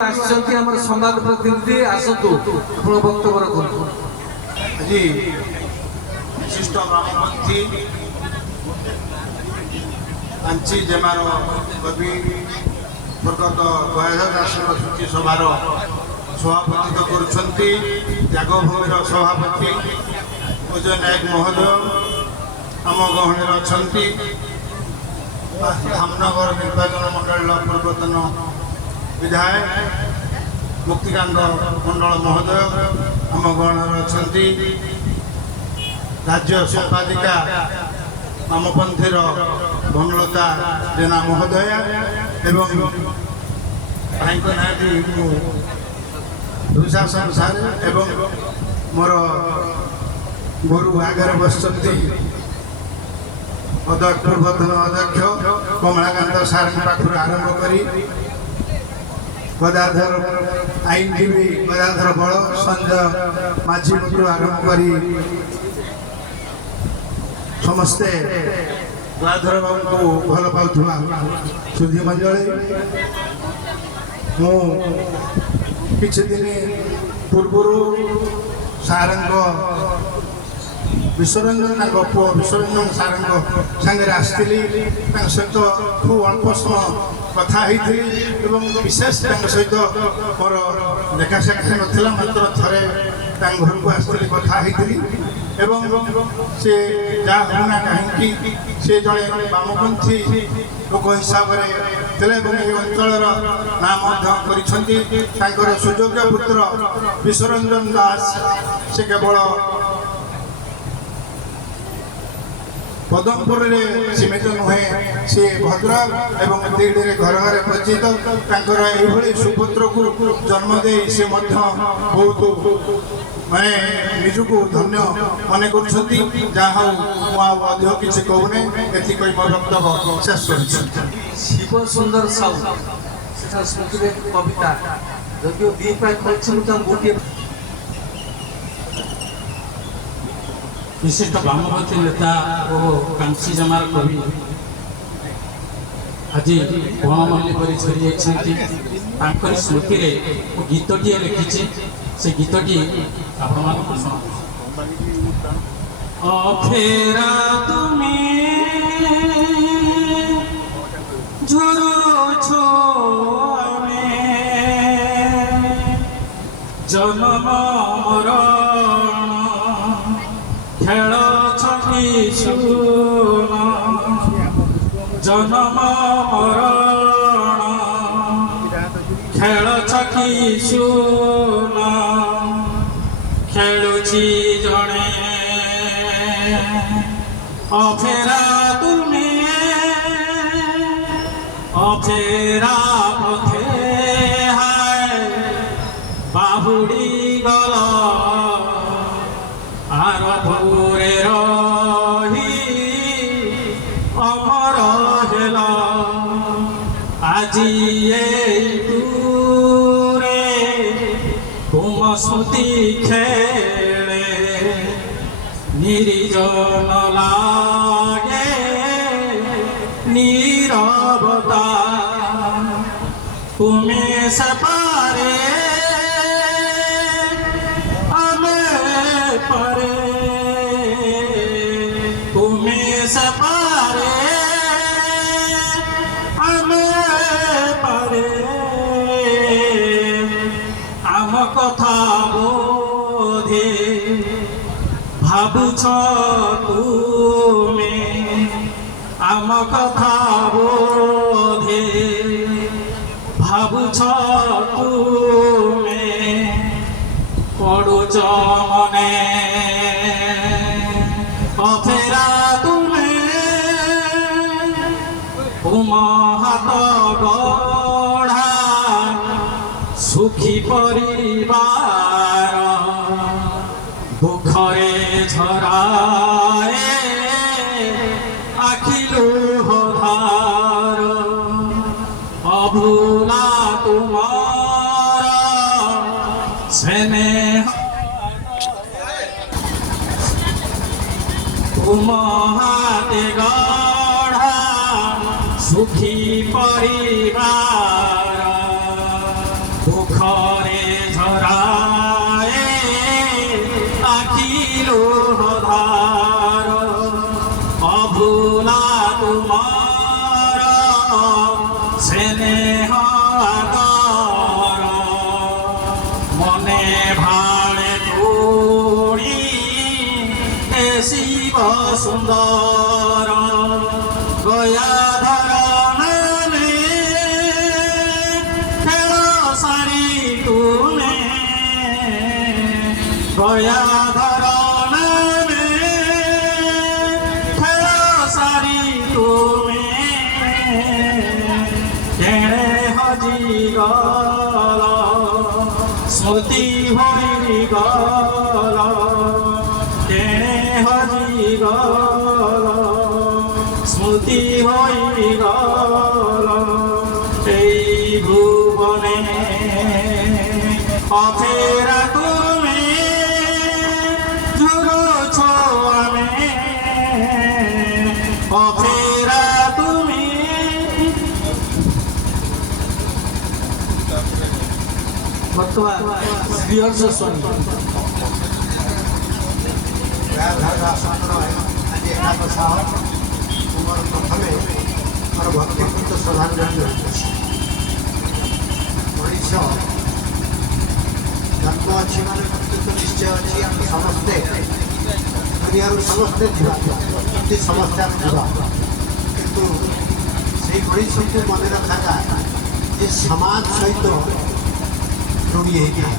आसछन्ति हमर संवाद प्रतिनिधि आसतु आपण वक्तव्य रखु। जी विशिष्ट ब्राह्मणपंथी आंची जमार कवि स्वर्गत गयाधर दासଙ୍କ सूची सभार सभापतित्व करुछन्ति त्यागभूमिर सभापति अजय नायक महोदय आम गहणीर अछन्ति धामनगर निर्वाचन मंडल पूर्वतन विधायक मुक्तिकांत मंडल महोदय आम गणर अच्छा राज्य संपादिका वामपंथीर बनलता जेना महोदय एवं भाई दुशासन सार एवं मोर गुरु आगे बस पूर्वतन अध्यक्ष कमलाकांत सार पाखर आरंभ करी गदाधर आईनजीवी गदाधर बल संजय माझी पुत्र आरंभ करी समस्ते गदाधर बाबू को भल पाउथुवा सुधी मंजली मु किछि दिन पूर्व सारंग विश्वरंजन पुओ विश्वरंजन सारंग सांगे आसती सहित खूब अल्प समय कथा विशेष सहित मोर देखा साक्षात नाला मात्र थे घर को आसती कथा से जहाँ होना कहीं से जड़े वामपंथी लोक हिसाब से अंचल नाम कर सुयोग्य पुत्र विश्वरंजन दास से केवल पदमपुर सीमित नुहे सी भद्रक एवं दिल्ली घर घर परिचित ये सुपुत्र को जन्म दे सी बहुत माने निजक धन्य मन कर जहाँ मुझे किसी कहूने ये मोर वक्तव्य शेष कर शिव सुंदर साहू स्मृति कविता जदिव दी पाई गोटे विशिष्ट वामपंथी नेता और कांची जमार कवि आज वनमल्ली पर छड़ी जाती स्मृति गीतटी लिखी से गीतटी अफेरा तुम्हें झुरुछो जन्म मरण खेल छकी सुन जन्म मरण खेल छकी सुन खेलुची जणे अफेरा तुम्हें अफेरा पथे हाय बाहुड़ी गला आर भोरे रही अमर हेला আজি दूरे तुम स्मृति खेले निर्जन लागे नीरवता तुम्हें सपारे परे तुम्हें सपारे परे आम कथा बोधे भावुछ तुमे आम कथा बोधे भावुछ तुमे पड़ुच मने अफेरा तुम्हें तुम हाथ गढ़ा सुखी परिवार दुखरे झराए आखि लुह धार अभूला तुम्हारा स्नेह तुम हाथे गढ़ा सुखी परिवार মুখরে ঝরায়ে আখিলো ধার অভুলা তোমার স্নেহ আদর মনে ভাড়ে তোড়ি শিব সুন্দর গয়াধর নামে খেল সারি তুমে গয়াধর নামে খেল সারি তুমে কেড়ে হজি গল স্মৃতি হরি গল কেড়ে হজি গল স্মৃতি হরি গল এই ভুবনে অফেরা তুমি জুড়ছ আমি অফেরা তুমি বর্তমান শ্রীহর্ষ স্বামী ଆଜି ଏକାଦଶ ମୋର ପ୍ରଥମେ ମୋର ଭକ୍ତିପୂତ ଶ୍ରଦ୍ଧାଞ୍ଜଳି ରଖିଛି। ମଣିଷ ଜନ୍ମ ଅଛି ମାନେ ମୃତ୍ୟୁ ନିଶ୍ଚୟ ଅଛି। ଆମେ ସମସ୍ତେ ଦୁନିଆରୁ ସମସ୍ତେ ଯିବା, ଏମିତି ସମସ୍ତେ ଆମେ ଯିବା, କିନ୍ତୁ ସେଇ ମଣିଷକୁ ମନେ ରଖାଯାଏ ଯେ ସମାଜ ସହିତ ଯୋଡ଼ି ହେଇଥାଏ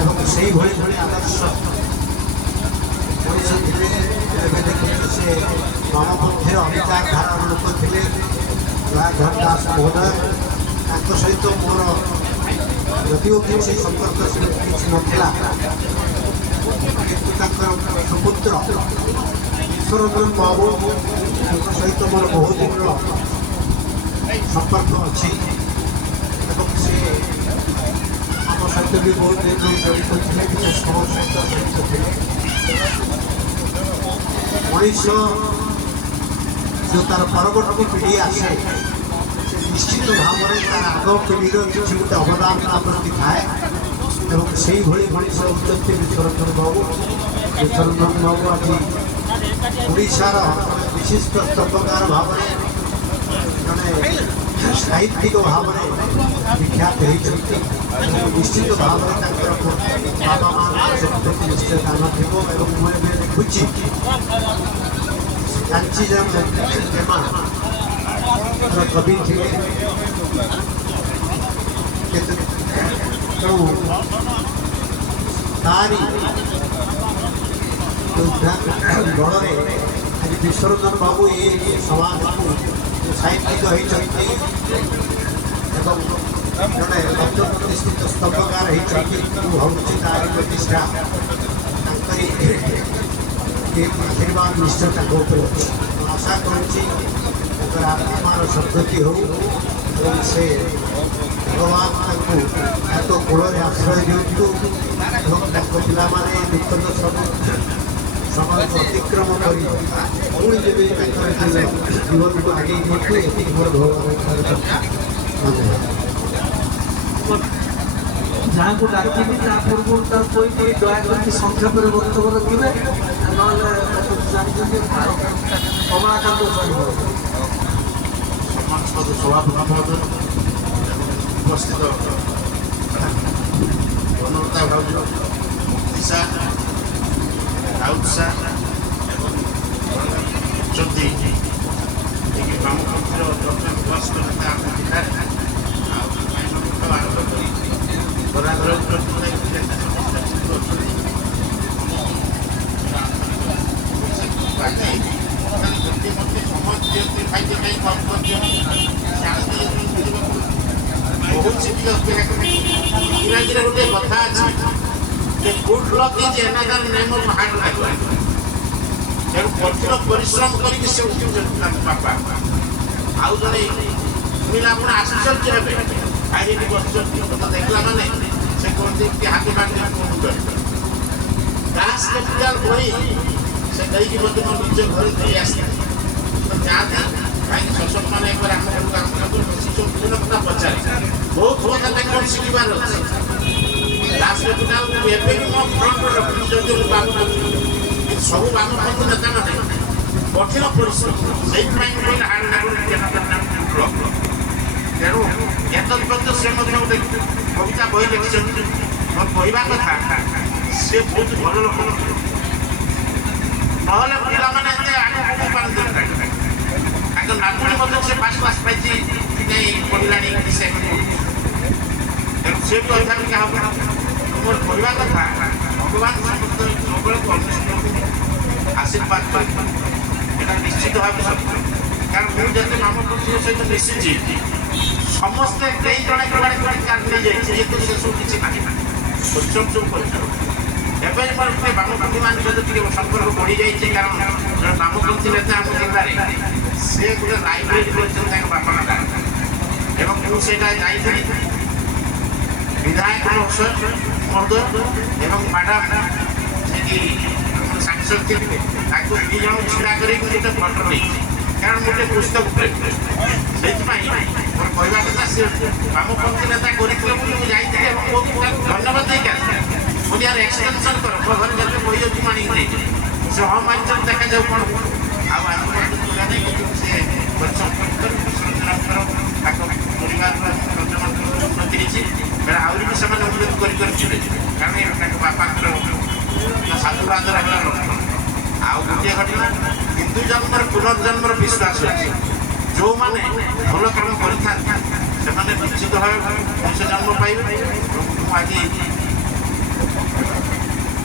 ଏବଂ ସେଇଭଳି ଭଳି ଆଦର୍ଶ ମଣିଷ ଥିଲେ। ଏବେ ଦେଖିଲେ ସେ ବାମପନ୍ଥୀର ଅବିଚାର ଧାରାର ଲୋକ ଥିଲେ ଗଙ୍ଗାଧର ଦାସ ମହୋଦୟ। ତାଙ୍କ ସହିତ ମୋର ଯଦିଓ କିଛି ସମ୍ପର୍କ କିଛି ନଥିଲା, କିନ୍ତୁ ତାଙ୍କର ସୁପୁତ୍ର ଈଶ୍ୱରଚନ୍ଦ୍ର ବାବୁ ତାଙ୍କ ସହିତ ମୋର ବହୁତ ଦିନର ସମ୍ପର୍କ ଅଛି ଏବଂ ସେ ଆମ ସହିତ ବି ବହୁତ ଦିନରୁ ଜଡ଼ିତ ଥିଲେ, ବିଶେଷ ମୋ ସହିତ ଜଡ଼ିତ ଥିଲେ। ମଣିଷ ଯେଉଁ ତାର ପରବର୍ତ୍ତୀ ପିଢ଼ି ଆସେ ସେ ନିଶ୍ଚିତ ଭାବରେ ତାର ଆଗ ପିଢ଼ିର କିଛି ଗୋଟେ ଅବଦାନ ତା ପ୍ରତି ଥାଏ ଏବଂ ସେଇଭଳି ମଣିଷ ହେଉଛନ୍ତି ଈଶ୍ୱରଚନ୍ଦ୍ର ବାବୁ। ଈଶ୍ୱରଚନ୍ଦ୍ର ବାବୁ ଆଜି ଓଡ଼ିଶାର ବିଶିଷ୍ଟ ସ୍ତମ୍ଭକାର ଭାବରେ ଜଣେ ସାହିତ୍ୟିକ ଭାବରେ ବିଖ୍ୟାତ ହେଇଛନ୍ତି ଏବଂ ନିଶ୍ଚିତ ଭାବରେ ତାଙ୍କର ବାବା ମାଆଙ୍କର ସେଥିପ୍ରତି ନିଶ୍ଚୟ ଧ୍ୟାନ ଥିବ। ଏବଂ ମୁଁ ଏବେ ଦେଖୁଛି କାଞ୍ଚି ଜେମାର କବି ଥିଲେ, ତେଣୁ ତାରି ବଳରେ ଆଜି ବିଶ୍ୱରଞ୍ଜନ ବାବୁ ଏ ସମାଜକୁ ସାହିତ୍ୟିକ ହେଇଛନ୍ତି ଏବଂ ଜଣେ ଲକ୍ଷ୍ୟ ପ୍ରତିଷ୍ଠିତ ସ୍ତମ୍ଭକାର ହେଇଛନ୍ତି। ମୁଁ ଭାବୁଛି ତାରି ପ୍ରତିଷ୍ଠା ତାଙ୍କରି ଆଶୀର୍ବାଦ ନିଶ୍ଚୟ ତାଙ୍କ ଉପରେ ଅଛି। ମୁଁ ଆଶା କରୁଛି ତାଙ୍କର ଆତ୍ମାର ସଦ୍ଗତି ହେଉ ଏବଂ ସେ ଭଗବାନ ତାଙ୍କୁ ତାଙ୍କ କୋଳରେ ଆଶ୍ରୟ ଦିଅନ୍ତୁ ଏବଂ ତାଙ୍କ ପିଲାମାନେ ନୂତନ ସମୟକୁ ଅତିକ୍ରମ କରି ପୁଣି ଯେବେ ତାଙ୍କର ଜୀବନକୁ ଆଗେଇ ନିଅନ୍ତୁ। ଏତିକି ମୋର ଭଗବାନ ଧନ୍ୟବାଦ। ଯାହାକୁ ଡାକିବି ତା ପୂର୍ବରୁ ତାକୁ କହିକି ଦୟାକରି ସଂକ୍ଷେପରେ ବକ୍ତବ୍ୟ ରଖିବେ, ନହେଲେ ଜାଣିଛନ୍ତି କମଳାକାନ୍ତ ସ୍ୱାଇଁ ସମାଜ ସଭାପତି ମହୋଦୟ, ଉପସ୍ଥିତ ବନଲତା ଭାଉଜ, ମୁକ୍ତି ସାର୍, ରାଉତ ସାର୍ ଏବଂ ଅଛନ୍ତି ଯିଏକି ବାମପନ୍ଥୀର ଅତ୍ୟନ୍ତ ବୟସ୍କ ନେତା ଆମ ଜିଲ୍ଲାରେ, ଆଉ ଆଇନମୁକ୍ତ ଆରମ୍ଭ କରି ବରାଘର ସମସ୍ତେ ଅଛନ୍ତି। ଯଦି ମୋତେ ସମୟ ଦିଅନ୍ତି ଖାଇତେ ଖାଇ କମ୍ ମଧ୍ୟ ବହୁତ ଶିକ୍ଷିତ ଅପେକ୍ଷା କରି ଇଂରାଜୀରେ ଗୋଟେ କଥା ଅଛି ଯେ good luck is another name of hard life. ତେଣୁ କଠିନ ପରିଶ୍ରମ କରିକି ସେ ଉଠିଛନ୍ତି ତାଙ୍କ ବାପା। ଆଉ ଜଣେ ଶୁଣିଲେ ଆପଣ ଆଶ୍ଚର୍ଯ୍ୟ ହେବେ, ଖାଇକି ବସିଛନ୍ତି କଥା ଦେଖିଲା ମାନେ ସେ କୁହନ୍ତି କି ହାତୀ ମାଟି ମୁଣ୍ଡରେ ଦାସ କ୍ୟାପିଟାଲ ବହି ସେ ଦେଇକି ମୋତେ ମୋ ନିଜ ଘରେ ଦେଇ ଆସିଲେ। ଯାଆନ୍ତି କାହିଁକି ସଶକ୍ତ ନେଇକରି ଆମ ଘରକୁ ଆସୁଛନ୍ତି ଶିଶୁ ବିଭିନ୍ନ କଥା ପଚାରେ ବହୁତ କଥା ତାଙ୍କର ଶିଖିବାର ଅଛି ଦାସ କ୍ୟାପିଟାଲକୁ ଏବେ ବି ମୋ ଫ୍ରଣ୍ଟରେ ରଖୁଛି ଯଦି ମୁଁ ବାମପନ୍ଥୀ ସବୁ ବାମପନ୍ଥୀ ନେତାମାନେ କଠିନ ପରିଶ୍ରମ ସେଇଥିପାଇଁ କହିଲେ ହାର୍ଡ ଲେବର ବ୍ଲକ ତେଣୁ ଏତଦ୍ ସେ ମଧ୍ୟ ଗୋଟେ କବିତା ବହି ଲେଖିଛନ୍ତି ମୋର କହିବା କଥା ସେ ବହୁତ ଭଲ ଲୋକ ନହେଲେ ପିଲାମାନେ ଏତେ ଆଗକୁ ପାରନ୍ତି ତାଙ୍କ ନାତୁଣୀ ମଧ୍ୟ ସେ ଫାଷ୍ଟ କ୍ଲାସ୍ ପାଇଛି ନେଇ ପଢ଼ିଲାଣି ସେ ତେଣୁ ସେ ବି ଅଧ୍ୟାପିକା ହେବ ମୋର କହିବା କଥା ଭଗବାନ ସବୁବେଳେ ଆଶୀର୍ବାଦ ପାଇବେ এটা নিশ্চিত ভাবে সত্য কারণ ମୁଁ ଯେତେ ବାମପନ୍ଥୀଙ୍କ ସହିତ ମିଶିଛି ସମସ୍ତେ କେହି ଜଣେ କୁଆଡ଼େ କୁଆଡ଼େ ଚାଲି ନେଇଯାଇଛି ଯେହେତୁ ସେସବୁ କିଛି ନାହିଁ ପରିଶ୍ରମ ସବୁ କରିଛନ୍ତି ଏବେ ମୋର ଟିକେ ବାମପନ୍ଥୀମାନଙ୍କ ସହିତ ଟିକେ ସମ୍ପର୍କ ବଢ଼ିଯାଇଛି କାରଣ ଜଣେ ବାମପନ୍ଥୀ ନେତା ଆମ ଜିଲ୍ଲାରେ ସେ ଗୋଟେ ଲାଇବ୍ରେରୀ କରିଛନ୍ତି ତାଙ୍କ ବାପାଙ୍କ ନାଁ ଏବଂ ମୁଁ ସେଇଟା ଯାଇଥିଲି ବିଧାୟକ ମହୋଦୟ ଏବଂ ମ୍ୟାଡ଼ାମ୍ ସେଠି ସାଂସଦ ଥିଲେ ତାକୁ ଦୁଇ ଜଣ ଛିଡ଼ା କରିକି ଗୋଟେ ଫଟୋ ନେଇଛି କାରଣ ଗୋଟେ ପୁସ୍ତକ ପ୍ରେମୀ ସେଇଥିପାଇଁ ମୋର କହିବା କଥା ସେ ବାମପନ୍ଥୀ ନେତା କରିଥିଲେ ବୋଲି ମୁଁ ଯାଇଥିଲି ଏବଂ ବହୁତ ଧନ୍ୟବାଦ ଦେଇକି ଆସିଲି ମୁଁ ୟାର ଏକ୍ସଟେନସନ୍ କର ମୋ ଘରେ ଯେତେ ବହି ଅଛି ମୁଁ ଆଣିକି ଦେଇଛି ସେ ହଁ ମାନିଛନ୍ତି ଦେଖାଯାଉ କ'ଣ ଆଉ ଆମ ନାହିଁ କିନ୍ତୁ ସେ ପରିଶ୍ରମ ତାଙ୍କ ପରିବାରର ଉନ୍ନତି ହେଇଛି ବେଳା ଆହୁରି ବି ସେମାନେ ଉନ୍ନତି କରିପାରିବେ କାରଣ ତାଙ୍କ ବାପାଙ୍କର ସାଧୁବାଦର ହେଲା ଲକ୍ଷ୍ୟ ଆଉ ଗୋଟିଏ ଘଟଣା ହିନ୍ଦୁ ଜନ୍ମର ପୁନର୍ଜନ୍ମର ବିଶ୍ୱାସ ଅଛି ଯେଉଁମାନେ ଭଲ କାମ କରିଥାନ୍ତି ସେମାନେ ନିଶ୍ଚିତ ଭାବେ ମଣିଷ ଜନ୍ମ ପାଇବେ ମୁଁ ଆଜି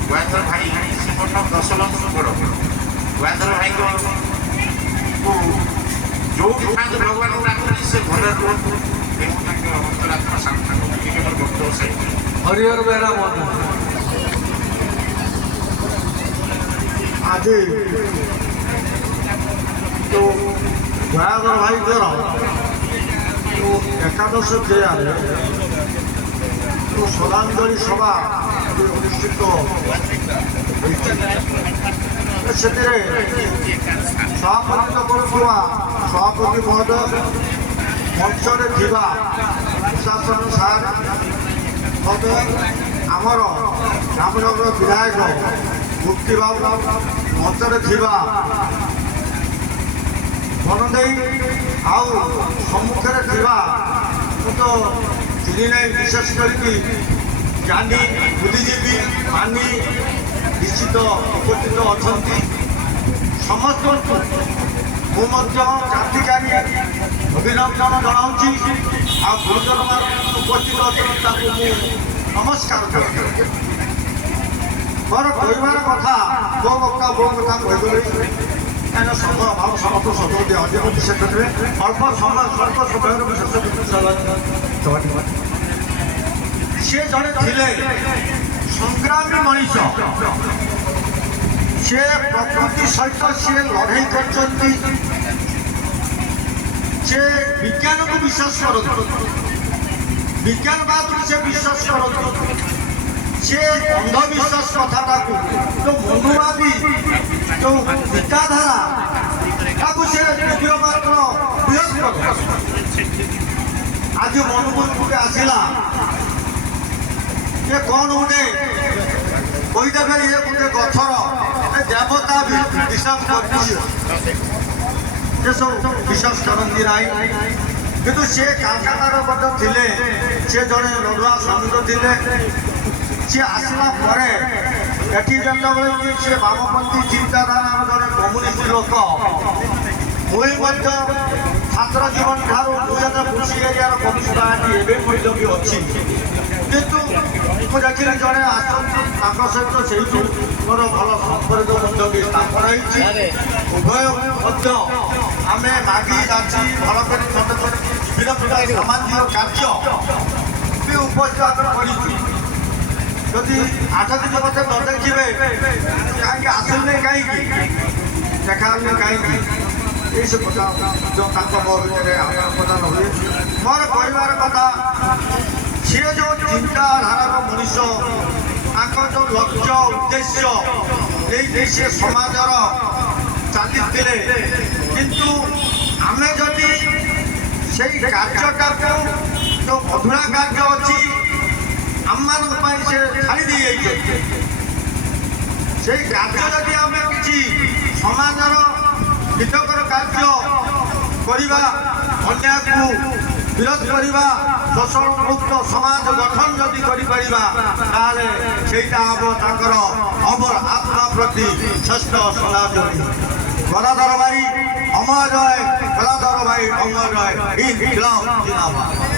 ଗୋଆଧର ଭାଇ ସେ ମୋଟ 10 ବର୍ଷ ବଡ଼ ଗୋଆଧର ଭାଇଙ୍କୁ ଯେଉଁଠି ଥାଆନ୍ତୁ ଭଗବାନଙ୍କୁ ଡାକୁଛି ସେ ଘରେ ରୁହନ୍ତୁ ଏବଂ ତାଙ୍କ ଅନ୍ତରାତ୍ମା ଶାନ୍ତ ଟିକେ ମୋର ବକ୍ତବ୍ୟ ସାହି ହରିହର ବେହେରା ମହନ୍ତ ଆଜି ଯେଉଁ ଦୟାଧର ଭାଇଙ୍କର ଯେଉଁ ଏକାଦଶ କ୍ରିୟାରେ ଯେଉଁ ଶ୍ରଦ୍ଧାଞ୍ଜଳି ସଭା ଅନୁଷ୍ଠିତ ହୋଇଛି ସେଥିରେ ସଭାପତିତ୍ୱ କରୁଥିବା ସଭାପତି ମହୋଦୟ ମଞ୍ଚରେ ଥିବା ପ୍ରଶାସନ ସାର୍ ମହୋଦୟ ଆମର ରାମନଗର ବିଧାୟକ ମୁକ୍ତି ବାବୁ ମଞ୍ଚରେ ଥିବା ବନଦେଇ ଆଉ ସମ୍ମୁଖରେ ଥିବା ମୁଁ ତ ଚିହ୍ନି ନାହିଁ ବିଶେଷ କରିକି ଜ୍ଞାନୀ ବୁଦ୍ଧିଜୀବୀ ମାନି ନିଶ୍ଚିତ ଉପସ୍ଥିତ ଅଛନ୍ତି ସମସ୍ତଙ୍କୁ ମୁଁ ମଧ୍ୟ କ୍ରାନ୍ତିକାରୀ ଅଭିନନ୍ଦନ ଜଣାଉଛି ଆଉ ଗୁରୁଜନମାନେ ଉପସ୍ଥିତ ଅଛନ୍ତି ତାଙ୍କୁ ମୁଁ ନମସ୍କାର କରୁଛି ମୋର କହିବାର କଥା ବୋଉ କଥା କହିଦେବି କାହିଁକିନା ସମୟ ଅଭାବ ସମସ୍ତ ସମୟ ଦିଅନ୍ତି ମୁଁ ବିଶେଷ କରିବେ ଅଳ୍ପ ସମୟ ସ୍ୱଳ୍ପ ସମୟରେ ମୁଁ ଶେଷ ସିଏ ଜଣେ ଥିଲେ ସଂଗ୍ରାମୀ ମଣିଷ ସିଏ ପ୍ରକୃତି ସହିତ ସିଏ ଲଢ଼େଇ କରିଛନ୍ତି ସିଏ ବିଜ୍ଞାନକୁ ବିଶ୍ୱାସ କରନ୍ତି ବିଜ୍ଞାନବାଦକୁ ସେ ବିଶ୍ୱାସ କରନ୍ତି ସେ ଅନ୍ଧବିଶ୍ୱାସ କଥାଟାକୁ ଯେଉଁ ମନୁବାଦୀ ଯେଉଁ ଚିନ୍ତାଧାରା ତାକୁ ସେ ନିଜ ମାତ୍ର ବିରୋଧ କଲେ ଆଜି ମନକୁ ଗୋଟେ ଆସିଲା ଯେ କ'ଣ ଗୋଟେ କହିଦେବେ ଇଏ ଗୋଟେ ଗଛର ଦେବତା ବିଶ୍ୱାସ କରିଛି ସେସବୁ ବିଶ୍ୱାସ କରନ୍ତି ନାହିଁ କିନ୍ତୁ ସେ କାଲକାଟାର ମଧ୍ୟ ଥିଲେ ସେ ଜଣେ ଲଢ଼ୁଆ ଶ୍ରମିକ ଥିଲେ ସିଏ ଆସିଲା ପରେ ଏଠି ଯେତେବେଳେ ସେ ବାମପନ୍ଥୀ ଚିନ୍ତାଧାରାର ଜଣେ କମ୍ୟୁନିଷ୍ଟ ଲୋକ ମୁଁ ମଧ୍ୟ ଛାତ୍ର ଜୀବନ ଠାରୁ ମୁଁ ଯେତେ କୃଷି ଏରିଆର କମିଶନ ଏବେ ମଧ୍ୟ ବି ଅଛି କିନ୍ତୁ ମୁଁ ଦେଖିଲି ଜଣେ ଆସନ୍ତି ତାଙ୍କ ସହିତ ସେଇଠୁ ମୋର ଭଲ ସମ୍ପର୍କ ମଧ୍ୟ ବି ସ୍ଥାପନ ହେଇଛି ଉଭୟ ମଧ୍ୟ ଆମେ ମାଗି ଯାଚି ଭଲ କରି ବିଭିନ୍ନ ପ୍ରକାର ସାମାଜିକ କାର୍ଯ୍ୟ ବି ଉପସ୍ଥାପନ କରିଛୁ ଯଦି 8 ଦିନ ମତେ ନ ଦେଖିବେ କାହିଁକି ଆସିଲେ କାହିଁକି ଦେଖାହେଲେ କାହିଁକି ଏଇସବୁ କଥା ଯେଉଁ ତାଙ୍କ ମୋ ଭିତରେ ଆଦାନ ପ୍ରଦାନ ହୁଏ ମୋର କହିବାର କଥା ସିଏ ଯେଉଁ ଚିନ୍ତାଧାରାର ମଣିଷ ତାଙ୍କ ଯେଉଁ ଲକ୍ଷ୍ୟ ଉଦ୍ଦେଶ୍ୟ ନେଇକି ସେ ସମାଜର ଚାଲିଥିଲେ କିନ୍ତୁ ଆମେ ଆମେ ଯଦି ସେଇ କାର୍ଯ୍ୟଟାକୁ ଯେଉଁ ଅଧୁରା କାର୍ଯ୍ୟ ଅଛି ଆମମାନଙ୍କ ପାଇଁ ସେ ଛାଡ଼ି ଦେଇଯାଇଛନ୍ତି ସେଇ କାର୍ଯ୍ୟ ଯଦି ଆମେ କିଛି ସମାଜର ହିତକର କାର୍ଯ୍ୟ କରିବା ଅନ୍ୟାୟକୁ ବିରୋଧ କରିବା ଶୋଷଣମୁକ୍ତ ସମାଜ ଗଠନ ଯଦି କରିପାରିବା ତାହେଲେ ସେଇଟା ହେବ ତାଙ୍କର ଅମର ଆତ୍ମା ପ୍ରତି ଶ୍ରେଷ୍ଠ ଶ୍ରଦ୍ଧାଞ୍ଜଳି। ଗଦାଧର ଭାଇ ଅମର ରହେ, ଗଦାଧର ଭାଇ ଅମର ରହେ। ଜିନ୍ଦାବାଦ।